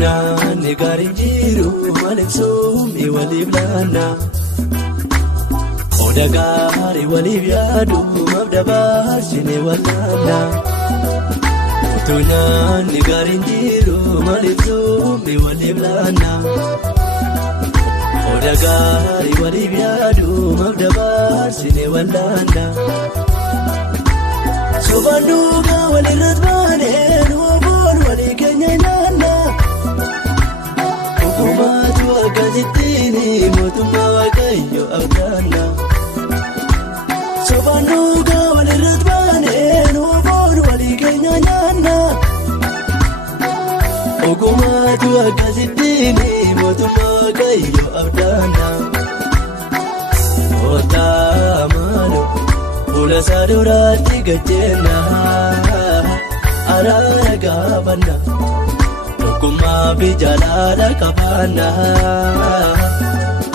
Utunaan gaarii jiru maaliif suumii waliif laanna. Oda gaarii waliif yaadu maaf dabarsinee wallaanna. Utunaan gaarii jiru maaliif suumii waliif laanna. Oda gaarii waliif yaadu maaf dabarsinee wallaanna. Sobaan dhugaa walirratti baanee nuufuun walii keenya nyaanna. Hukumaatu akkasittiin mootummaa waaqayyo abdaanna. Sobaan dhugaa walirratti baanee nuufuun walii keenya nyaanna. Hukumaatu akkasittiin mootummaa waaqayyo abdaanna. Otaa maaloo. Fuula isaa duraatti gajjeena araara gaafanna tokkummaa fi jaalala qabaanna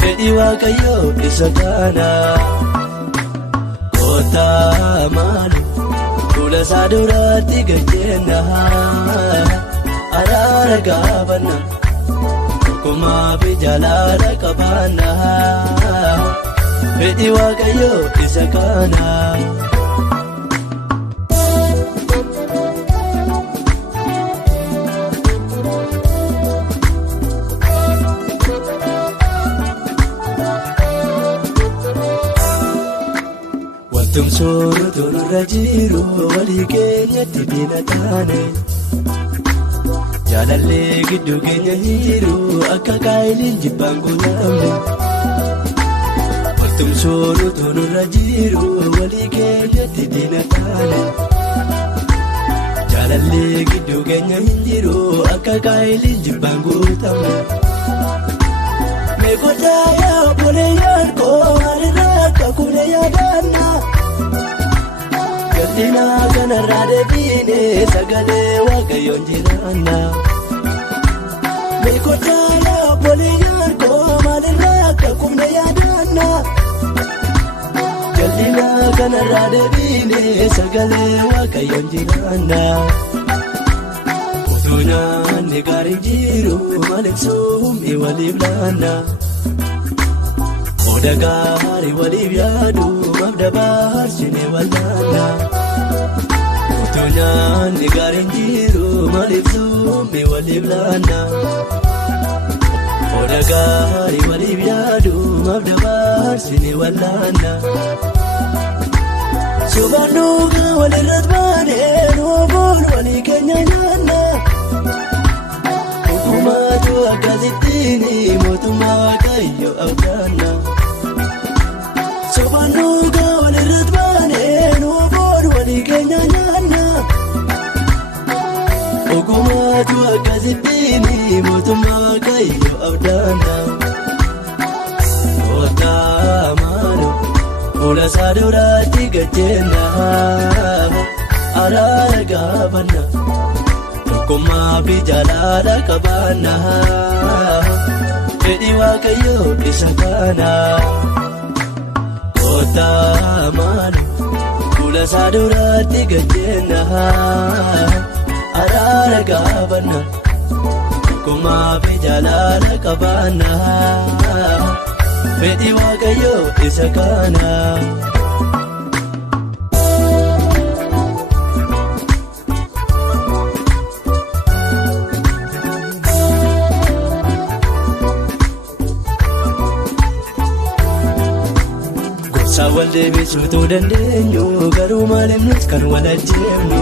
fedhii waaqayyoo isa gaana kootaa maali fuula isaa duraatti gajjeena araara gaafanna tokkummaa fi jaalala qabaanna. Fedhii waaqayyoo isa gaana. Wantum sooratu nurra jiru walii keenyatti bina taane. Jaalallee gidduu keenya jiru akka kaayiliin jibbaan guutamne. Tumsooratu nurra jiru walii keenyatti bina taane. Jaalallee gidduu keenya hin jiru akka kaayiliin jibbaan guutamne. Meekotaa yaa obboleeyyaan koo maalirraa akka kulee yaadaanna. Galtinaa kanarraa deebiinee sagalee waaqayyoon jiraanna. Meekotaa yaa obboleeyyaan koo maalirraa akka kulee yaadaanna. Galtinaa kanarraa deebiinee sagalee waaqayyoon jiraanna. Utunaan gaarii jiru maaliif suumii waliif laanna. Oda gaarii waliif yaadu maaf dabarsinee wallaanna. Utunaan gaarii jiru maaliif suumii waliif laanna. Oda gaarii waliif yaadu maaf dabarsinee wallaanna. Sobaan dhugaa walirratti baanee nuufuun walii keenya nyaanna. Hukumaatu akkasittiin mootummaa waaqayyo abdaanna. Sobaan dhugaa walirratti baanee nuufuun walii keenya nyaanna. Hukumaatu akkasittiin mootummaa waaqayyo abdaanna. Kootaa maaloo. Fuula isaa duraatti gajjeena araara gaafanna tokkummaa fi jaalala qabaanna fedhii waaqayyoo isa gaana kootaa maali fuula isaa duraatti gajjeena araara gaafanna tokkummaa fi jaalala qabaanna. Fedhii waaqayyoo isa gaana. Gorsaa wal deebisuutu dandeenyu garuu maaliif nuti kan wal ajjeefnu.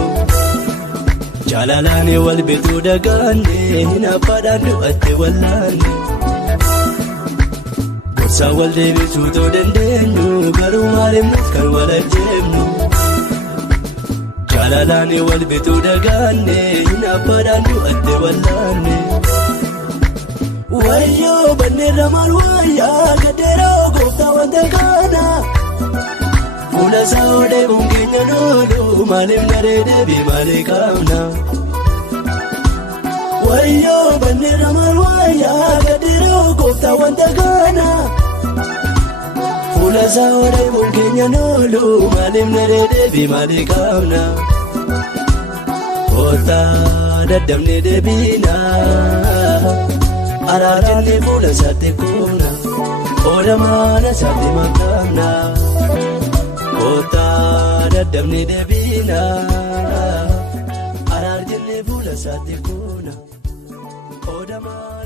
Jaalalaan wal beekuu dagaanne hin abbaadhaan du'atte wallaanne. Gorsaa wal deebisuutu dandeenyu garuu maaliif nuti kan wal ajjeefnu. Jaalalaan wal beekuu dagaanne hin abbaadhaan du'atte wallaanne. Wayyoo banneerra maal wayyaa gaddeeroo gooftaa wanta gaana. Fuula isaa odeemuun keenya noolu maaliif naree deebii malee qaamna. Wayyoo banneerra maal wayyaa gaddeeroo gooftaa wanta gaana. Fuula isaa odeemuun keenya noolu maaliif naree deebii malee qaamna. Kootaa daddabnee deebiina. araarjennee fuula isaatti kuuna oda maana isaatti makaana kootaa dadhabnee deebiina araarjennee fuula isaatti kuuna oda maana.